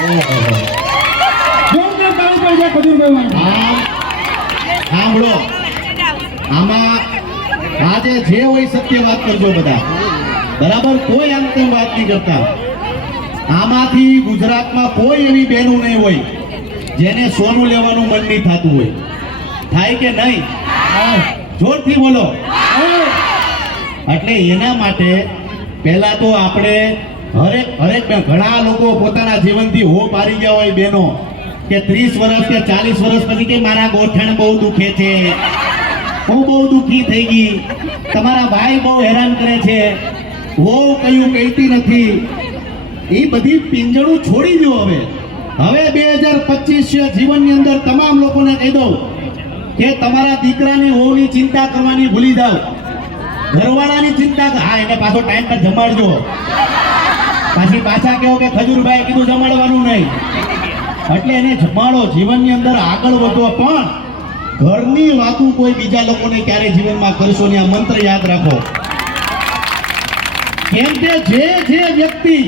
જોરદાર તાળી માટે સાંભળો. આમાં આજે જે હોય સત્ય વાત કરજો બધા. બરાબર કોઈ આમ તેમ વાત નહીં કરતા. આમાંથી ગુજરાતમાં કોઈ એવી બહેનો નહીં હોય જેને સોનું લેવાનું મન નહીં થતું હોય. થાય કે નહીં? જોરથી બોલો. એટલે એના માટે પહેલા તો આપણે હરેક હરેક ઘણા લોકો પોતાના જીવનથી હો પારી ગયા હોય બહેનો, કે ત્રીસ વર્ષ કે ચાલીસ વર્ષ પછી કે મારા ગોઠણ બહુ દુખે છે. હું બહુ દુખી થઈ ગઈ. તમારા ભાઈ બહુ હેરાન કરે છે. હો કયું કહેતી નથી. એ બધી પિંજણું છોડી દો હવે. હવે બે હજાર પચીસ જીવનની અંદર તમામ લોકોને કહી દઉં કે તમારા દીકરાની હોની ચિંતા કરવાની ભૂલી જાઓ. ઘરવાળાની ચિંતા હા, એને પાછો ટાઈમ પર જમાડજો. પાછી પાછા કહો કે ખજૂરભાઈ કીધું જમાડવાનું નહીં. એટલે એને જમાડો જીવનની અંદર આગળ વધો. પણ ઘરની વાતો કોઈ બીજા લોકોને ક્યારે જીવનમાં કરશો ને આ મંત્ર યાદ રાખો. કેમ કે જે જે વ્યક્તિ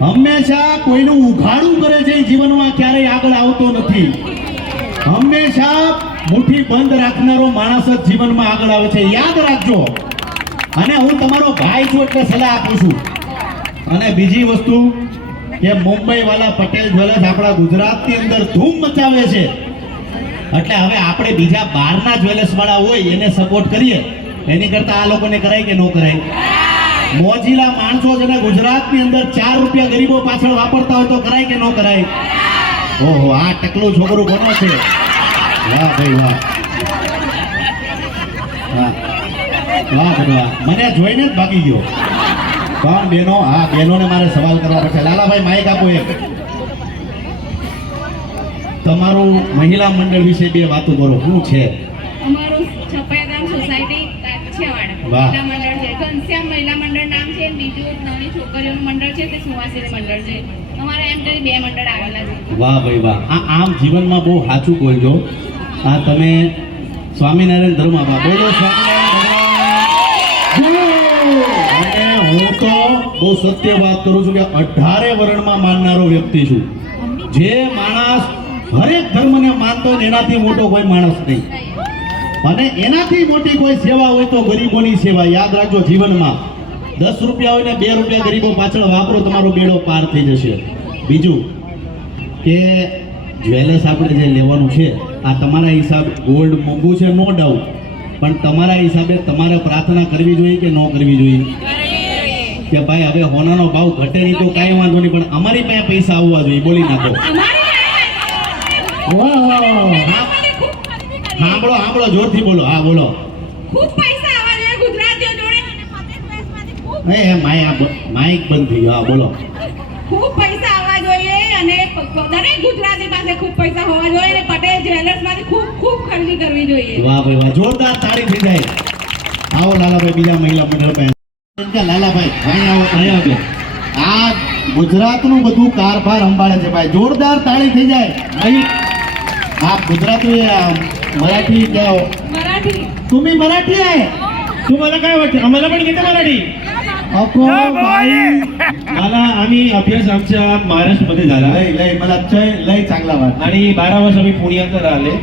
હંમેશા કોઈનું ઉઘાડું કરે છે જીવનમાં ક્યારેય આગળ આવતો નથી. હંમેશા મુઠ્ઠી બંધ રાખનારો માણસ જ જીવનમાં આગળ આવે છે. યાદ રાખજો. અને હું તમારો ભાઈ છું એટલે સલાહ આપું છું. અને બીજી વસ્તુ કે મુંબઈ વાલા પટેલ જ્વેલર્સ આપણા ગુજરાતની અંદર ધૂમ મચાવે છે. એટલે હવે આપણે બીજા બહારના જ્વેલર્સ વાળા હોય એને સપોર્ટ કરીએ. એની કરતા આ લોકોને કરાય કે ન કરાય? મોજીલા માણસો જેને ગુજરાતની અંદર ચાર રૂપિયા ગરીબો પાછળ વાપરતા હોય તો કરાય કે ન કરાય? ઓહો, આ ટકલું છોકરું બનો છે? વાહ ભાઈ વાહ. વાહ વાહ મને જોઈને જ ભાગી ગયો. કોણ બેનો હા બહેનોને મારે સવાલ કરવા પડશે. લાલાભાઈ માઇક આપો એક તમારું મહિલા મંડળ વિશે બે વાતો કરો. શું છે? અમારું સોસાયટી વાહ. મંડળ છે. ઘનશ્યામ મહિલા મંડળ નામ છે. બીજું નાની છોકરીઓનું મંડળ છે. તે સુવાસીનું મંડળ છે. અમારે એમ કરી બે મંડળ આવેલા છે. વાહ ભાઈ વાહ. આ આમ જીવનમાં બહુ સાચું બોલજો. આ તમે સ્વામિનારાયણ ધર્મ આપા. બોલો સ્વામિનારાયણ બહુ સત્ય વાત કરું છું કે અઢારે વર્ણમાં માનનારો વ્યક્તિ છું. જે માણસ હરેક ધર્મને માનતો એનાથી મોટો કોઈ માણસ નહીં. અને એનાથી મોટી કોઈ સેવા હોય તો ગરીબોની સેવા. યાદ રાખજો જીવનમાં. દસ રૂપિયા હોય ને બે રૂપિયા ગરીબો પાછળ વાપરો, તમારો બેડો પાર થઈ જશે. બીજું કે જ્વેલર્સ આપણે જે લેવાનું છે, આ તમારા હિસાબ ગોલ્ડ મોંઘું છે નો ડાઉટ પણ તમારા હિસાબે તમારે પ્રાર્થના કરવી જોઈએ કે ન કરવી જોઈએ? કે ભાઈ હવે હોનાનો ભાવ ઘટે નહીં તો કાંઈ વાંધો નહીં પણ અમારી પાસે પૈસા આવવા જોઈએ બોલી નાખો. સાંભળો સાંભળો જોરથી બોલો. હા બોલો. એ માય માઇક બંધ થઈ ગયો. હા બોલો. ખૂબ પૈસા આવવા જોઈએ અને દરેક ગુજરાતી પાસે ખૂબ પૈસા હોવા જોઈએ અને પટેલ જ્વેલર્સમાંથી ખૂબ ખૂબ ખરીદી કરવી જોઈએ. વાહ ભાઈ વાહ. જોરદાર તાળી થઈ જાય. આવો લાલાભાઈ બીજા મહિલા મંડળ પાસે. લાલાભાઈ અહીં આવો અહીં આવજો આ ગુજરાતનું બધું કારભાર સંભાળે છે ભાઈ જોરદાર તાળી થઈ જાય અહીં आप गुजराती अं, मराठी क्या हो મરાઠી तुम्ही मराठी आहे तुम्हाला काय वाटतं आम्हाला पण घेते मराठी अको बाई मला आम्ही अभ्यास आमच्या महाराष्ट्रामध्ये झाला लय लय मला लय लय चांगला वाट आणि बारा वर्ष आम्ही पुण्यात राहिले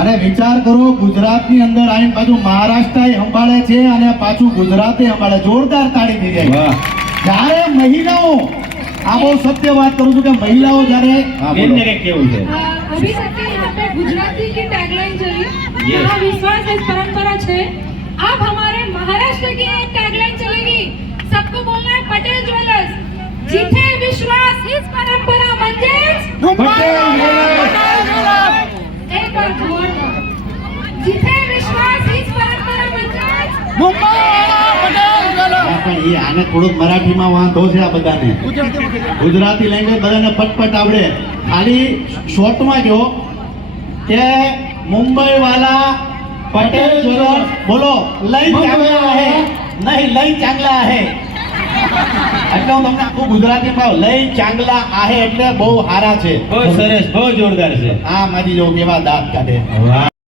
અને વિચાર કરો ગુજરાતની અંદર આવીને પાછું મહારાષ્ટ્ર સંભાળે છે અને પાછું ગુજરાતે સંભાળે. જોરદાર તાળી થઈ જાય જ્યારે મહિલાઓ આ બહુ સત્ય વાત કરું છું કે મહિલાઓ જ્યારે એમને કઈ કેવું છે? અભી સાથે યહાં પે ગુજરાતી કી ટેગલાઈન ચલી. યહાં વિશ્વાસ એક પરંપરા છે. આપ હમારે મહારાષ્ટ્ર કી એક ટેગલાઈન ચલેગી. સબકો બોલના પટેલ જ્વેલર્સ જીતે પણ એ આને થોડુંક મરાઠીમાં વાંધો છે આ બધાને. ગુજરાતી લેંગ્વેજ બધાને પટપટ આવડે. ખાલી શોર્ટમાં જો કે મુંબઈ વાલા પટેલ જ્વેલર્સ બોલો લઈ ચાંગલા હે. નહીં લઈ ચાંગલા હે. એટલે હું તમને આખું ગુજરાતીમાં લઈ ચાંગલા આહે એટલે બહુ સારા છે. બહુ સરસ બહુ જોરદાર છે. આ મારી જો કેવા દાંત કાઢે.